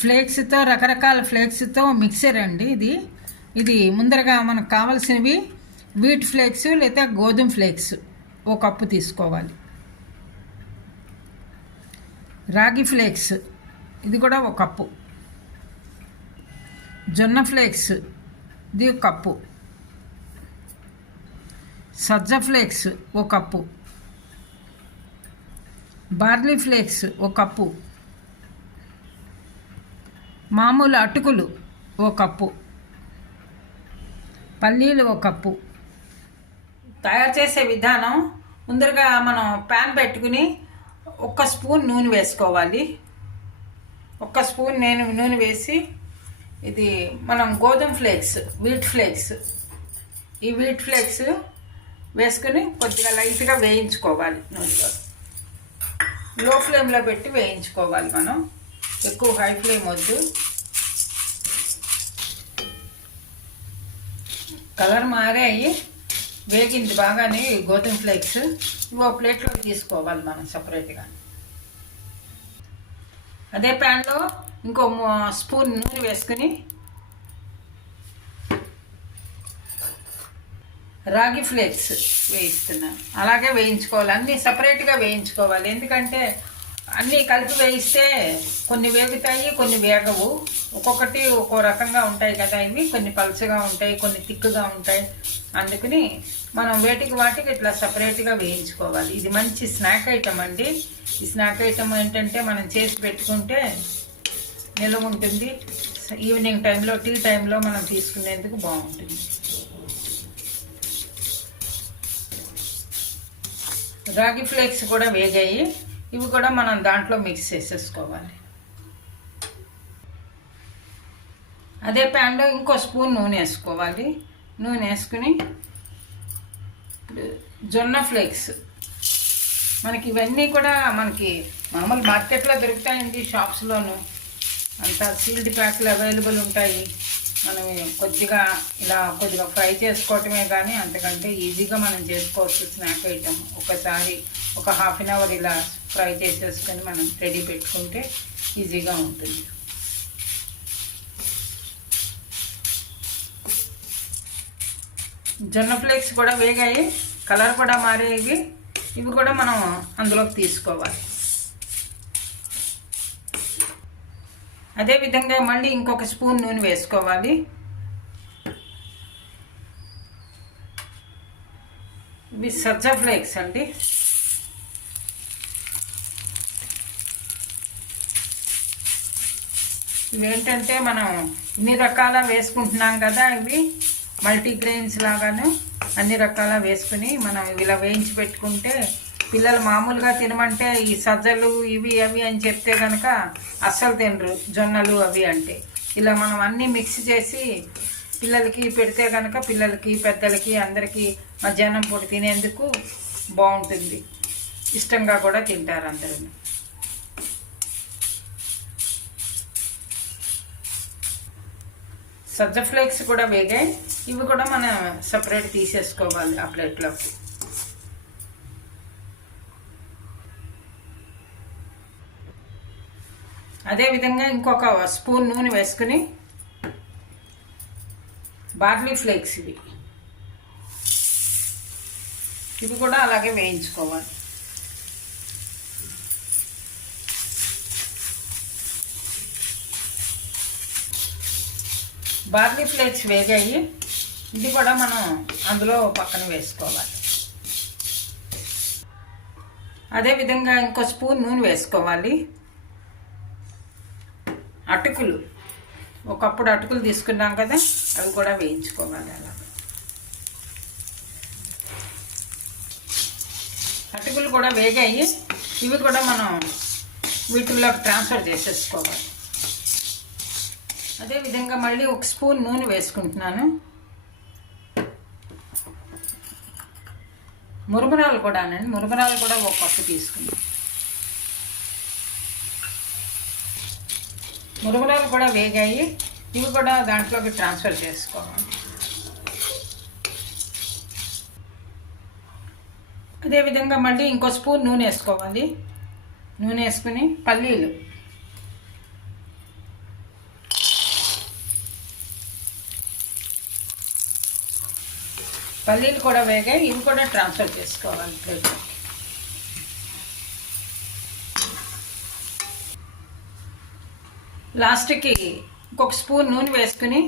ఫ్లేక్స్తో రకరకాల ఫ్లేక్స్తో మిక్సర్ అండి ఇది. ఇది ముందరగా మనకు కావాల్సినవి వీట్ ఫ్లేక్స్ లేదా గోధుమ ఫ్లేక్స్ ఓ కప్పు తీసుకోవాలి. రాగి ఫ్లేక్స్ ఇది కూడా ఒక కప్పు. జొన్న ఫ్లేక్స్ ఇది ఒక కప్పు. సజ్జ ఫ్లేక్స్ ఒక కప్పు. బార్లీ ఫ్లేక్స్ ఒక కప్పు. మామూలు అటుకులు ఓ కప్పు. పల్లీలు ఒక కప్పు. తయారు చేసే విధానం ముందరగా మనం ప్యాన్ పెట్టుకుని ఒక్క స్పూన్ నూనె వేసుకోవాలి. ఒక్క స్పూన్ నేను నూనె వేసి ఇది మనం గోధుమ ఫ్లేక్స్ వీట్ ఫ్లేక్స్. ఈ వీట్ ఫ్లేక్స్ వేసుకుని కొద్దిగా లైట్గా వేయించుకోవాలి నూనెలో. లో ఫ్లేమ్లో పెట్టి వేయించుకోవాలి మనం. ఎక్కువ హై ఫ్లేమ్ వద్దు. కలర్ మారాయి వేగింది బాగానే గోధుమ ఫ్లేక్స్. ఇవో ప్లేట్లో తీసుకోవాలి మనం సపరేట్గా. అదే ప్యాన్లో ఇంకో స్పూన్ నూనె వేసుకుని రాగి ఫ్లేక్స్ వేయిస్తున్నాను. అలాగే వేయించుకోవాలి. అన్నీ సపరేట్గా వేయించుకోవాలి. ఎందుకంటే అన్నీ కలిపి వేయిస్తే కొన్ని వేగుతాయి కొన్ని వేగవు. ఒక్కొక్కటి ఒక్కో రకంగా ఉంటాయి కదా ఇవి. కొన్ని పలుచగా ఉంటాయి కొన్ని తిక్కుగా ఉంటాయి. అందుకని మనం వేటికి వాటికి ఇట్లా సపరేట్గా వేయించుకోవాలి. ఇది మంచి స్నాక్ ఐటమ్ అండి. ఈ స్నాక్ ఐటమ్ ఏంటంటే మనం చేసి పెట్టుకుంటే నిల్వ ఉంటుంది. ఈవినింగ్ టైంలో టీ టైంలో మనం తీసుకునేందుకు బాగుంటుంది. రాగి ఫ్లేక్స్ కూడా వేగాయి. ఇవి కూడా మనం దాంట్లో మిక్స్ చేసేసుకోవాలి. అదే ప్యాన్లో ఇంకో స్పూన్ నూనె వేసుకోవాలి. నూనె వేసుకుని జొన్న ఫ్లేక్స్ మనకి ఇవన్నీ కూడా మనకి మామూలు మార్కెట్లో దొరుకుతాయండి షాప్స్లోను అంతా సీల్డ్ ప్యాక్లు అవైలబుల్ ఉంటాయి. మనం కొద్దిగా ఇలా కొద్దిగా ఫ్రై చేసుకోవటమే కానీ అంతకంటే ఈజీగా మనం చేసుకోవచ్చు స్నాక్ ఐటమ్ ఒకసారి ఒక హాఫ్ అన్ అవర్ ఇలా ఫ్రై చేసేసుకొని మనం రెడీ పెట్టుకుంటే ఈజీగా ఉంటుంది. జొన్న ఫ్లేక్స్ కూడా వేగాయి కలర్ కూడా మారేవి. ఇవి కూడా మనం అందులోకి తీసుకోవాలి. అదేవిధంగా మళ్ళీ ఇంకొక స్పూన్ నూనె వేసుకోవాలి. ఇవి సజ్జ ఫ్లేక్స్ అండి. ఇవి ఏంటంటే మనం ఇన్ని రకాల వేసుకుంటున్నాం కదా ఇవి మల్టీగ్రెయిన్స్ లాగాను. అన్ని రకాల వేసుకుని మనం ఇలా వేయించి పెట్టుకుంటే పిల్లలు మామూలుగా తినమంటే ఈ సజ్జలు ఇవి అవి అని చెప్తే కనుక అస్సలు తినరు జొన్నలు అవి అంటే. ఇలా మనం అన్నీ మిక్స్ చేసి పిల్లలకి పెడితే కనుక పిల్లలకి పెద్దలకి అందరికీ మధ్యాహ్నం పూట తినేందుకు బాగుంటుంది. ఇష్టంగా కూడా తింటారు అందరూ. సజ్జ ఫ్లేక్స్ కూడా వేగాయి. ఇవి కూడా మనం సపరేట్ తీసేసుకోవాలి ఆ ప్లేట్లోకి అదేవిధంగా ఇంకొక స్పూన్ నూనె వేసుకుని బార్లీ ఫ్లేక్స్ ఇవి. ఇవి కూడా అలాగే వేయించుకోవాలి. బార్లీ ఫ్లేక్స్ వేగాయి. ఇది కూడా మనం అందులో పక్కన వేసుకోవాలి. అదేవిధంగా ఇంకో స్పూన్ నూనె వేసుకోవాలి. అటుకులు. ఒకప్పుడు అటుకులు తీసుకున్నాం కదా అవి కూడా వేయించుకోవాలి అలా. అటుకులు కూడా వేగాయి. ఇవి కూడా మనం వీటిల్లోకి ట్రాన్స్ఫర్ చేసేసుకోవాలి. అదేవిధంగా మళ్ళీ ఒక స్పూన్ నూనె వేసుకుంటున్నాను. మురుమురాలు కూడానండి మురుమురాలు కూడా ఒక కప్పు తీసుకున్నాను మురుగురాలు కూడా వేగాయి ఇవి కూడా దాంట్లోకి ట్రాన్స్ఫర్ చేసుకోవాలి. అదేవిధంగా మళ్ళీ ఇంకో స్పూన్ నూనె వేసుకోవాలి. నూనె వేసుకుని పల్లీలు. పల్లీలు కూడా వేగాయి ఇవి కూడా ట్రాన్స్ఫర్ చేసుకోవాలి ప్లేట్లోకి లాస్ట్కి ఇంకొక స్పూన్ నూనె వేసుకుని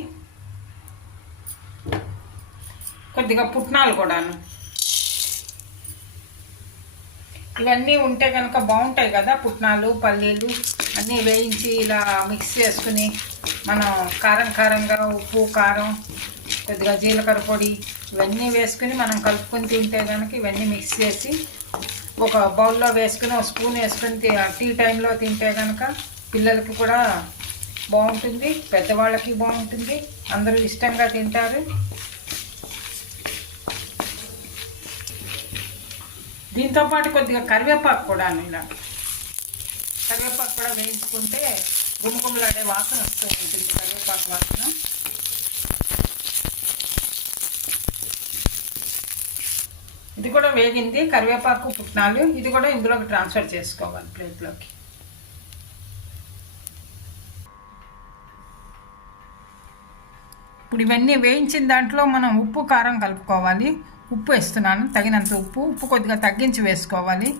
కొద్దిగా పుట్నాలు కూడాను. ఇవన్నీ ఉంటే కనుక బాగుంటాయి కదా పుట్నాలు పల్లీలు అన్నీ వేయించి ఇలా మిక్స్ చేసుకుని మనం కారం కారంగా ఉప్పు కారం కొద్దిగా జీలకర్ర పొడి ఇవన్నీ వేసుకుని మనం కలుపుకొని తింటే కనుక ఇవన్నీ మిక్స్ చేసి ఒక బౌల్లో వేసుకుని ఒక స్పూన్ వేసుకుని టీ టైంలో తింటే కనుక పిల్లలకి కూడా బాగుంటుంది పెద్దవాళ్ళకి బాగుంటుంది అందరూ ఇష్టంగా తింటారు. దీంతో పాటు కొద్దిగా కరివేపాకు కూడా ఇలా కరివేపాకు కూడా వేయించుకుంటే గుమ్మగుమ్మలాడే వాసన వస్తూ ఉంటుంది కరివేపాకు వాసన. ఇది కూడా వేగింది కరివేపాకు పుట్నాలు ఇది కూడా ఇందులోకి ట్రాన్స్ఫర్ చేసుకోవాలి ప్లేట్లోకి ఇప్పుడు ఇవన్నీ వేయించిన దాంట్లో మనం ఉప్పు కారం కలుపుకోవాలి. ఉప్పు వేస్తున్నాను తగినంత ఉప్పు. ఉప్పు కొద్దిగా తగ్గించి వేసుకోవాలి.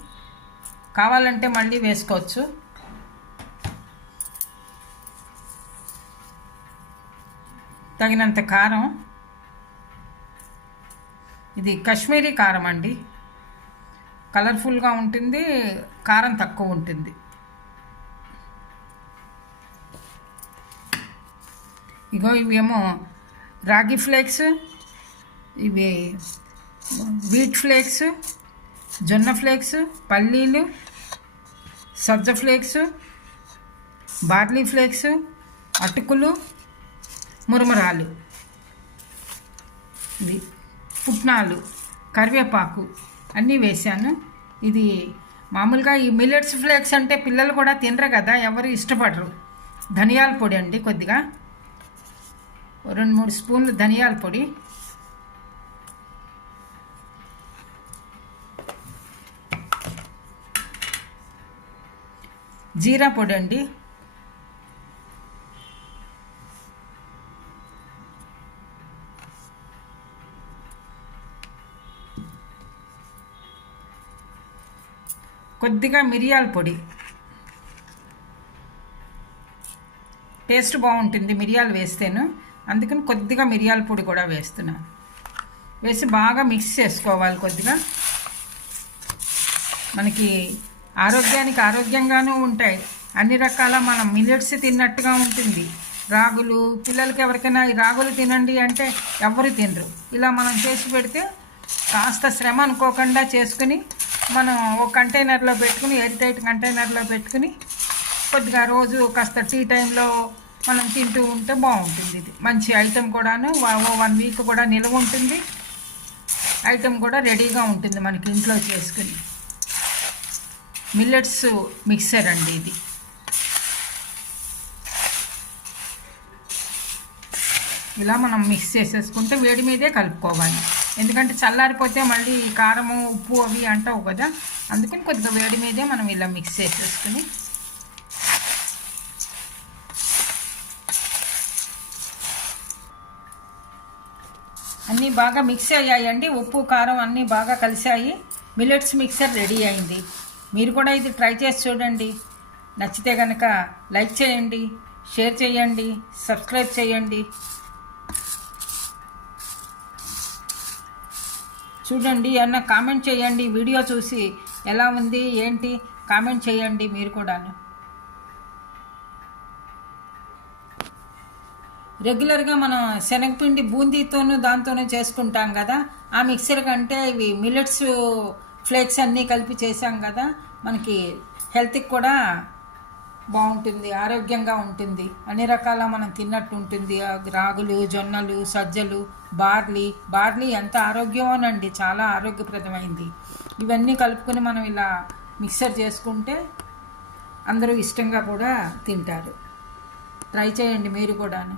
కావాలంటే మళ్ళీ వేసుకోవచ్చు. తగినంత కారం. ఇది కాశ్మీరీ కారం అండి. కలర్ఫుల్గా ఉంటుంది కారం తక్కువ ఉంటుంది. ఇగో ఇవేమో రాగి ఫ్లేక్స్ ఇవి వీట్ ఫ్లేక్స్ జొన్న ఫ్లేక్స్ పల్లీలు సజ్జ ఫ్లేక్స్ బార్లీ ఫ్లేక్స్ అటుకులు మురమరాలు. ఇది పుట్నాలు కరివేపాకు అన్నీ వేశాను. ఇది మామూలుగా ఈ మిల్లెట్స్ ఫ్లేక్స్ అంటే పిల్లలు కూడా తినరు కదా ఎవరు ఇష్టపడరు. ధనియాల పొడి అండి కొద్దిగా. రెండు మూడు స్పూన్లు ధనియాల పొడి. జీరా పొడి అండి. కొద్దిగా మిరియాల పొడి. టేస్ట్ బాగుంటుంది మిరియాలు వేస్తేను. అందుకని కొద్దిగా మిరియాల పొడి కూడా వేస్తున్నాను వేసి బాగా మిక్స్ చేసుకోవాలి కొద్దిగా. మనకి ఆరోగ్యానికి ఆరోగ్యంగానూ ఉంటాయి. అన్ని రకాల మనం మిల్లెట్స్ తిన్నట్టుగా ఉంటుంది. రాగులు పిల్లలకి ఎవరికైనా ఈ రాగులు తినండి అంటే ఎవరు తినరు. ఇలా మనం చేసి పెడితే కాస్త శ్రమ అనుకోకుండా చేసుకుని మనం ఒక కంటైనర్లో పెట్టుకుని ఎయిర్ టైట్ కంటైనర్లో పెట్టుకుని కొద్దిగా రోజు కాస్త టీ టైంలో మనం తింటూ ఉంటే బాగుంటుంది ఇది. మంచి ఐటెం కూడాను వన్ వీక్ కూడా నిల్వ ఉంటుంది. ఐటెం కూడా రెడీగా ఉంటుంది మనకి ఇంట్లో చేసుకుని. మిల్లెట్స్ మిక్సర్ అండి ఇది. ఇలా మనం మిక్స్ చేసేసుకుంటే వేడి మీదే కలుపుకోవాలి. ఎందుకంటే చల్లారిపోతే మళ్ళీ కారము ఉప్పు అవి అంటావు కదా అందుకని కొద్దిగా వేడి మీదే మనం ఇలా మిక్స్ చేసేసుకుని అన్నీ బాగా మిక్స్ అయ్యాయండి. ఉప్పు కారం అన్నీ బాగా కలిసాయి మిల్లెట్స్ మిక్సర్ రెడీ అయింది. మీరు కూడా ఇది ట్రై చేసి చూడండి. నచ్చితే కనుక లైక్ చేయండి షేర్ చేయండి సబ్స్క్రైబ్ చేయండి. చూడండి అన్న కామెంట్ చేయండి. వీడియో చూసి ఎలా ఉంది ఏంటి కామెంట్ చేయండి మీరు కూడా రెగ్యులర్గా మనం శనగపిండి బూందీతోనూ దాంతోనూ చేసుకుంటాం కదా. ఆ మిక్సర్ కంటే ఇవి మిల్లెట్స్ ఫ్లేక్స్ అన్నీ కలిపి చేసాం కదా. మనకి హెల్త్కి కూడా బాగుంటుంది ఆరోగ్యంగా ఉంటుంది. అన్ని రకాల మనం తిన్నట్టు ఉంటుంది రాగులు జొన్నలు సజ్జలు బార్లీ. బార్లీ ఎంత ఆరోగ్యమోనండి చాలా ఆరోగ్యప్రదమైంది. ఇవన్నీ కలుపుకొని మనం ఇలా మిక్సర్ చేసుకుంటే అందరూ ఇష్టంగా కూడా తింటారు. ట్రై చేయండి మీరు కూడాను.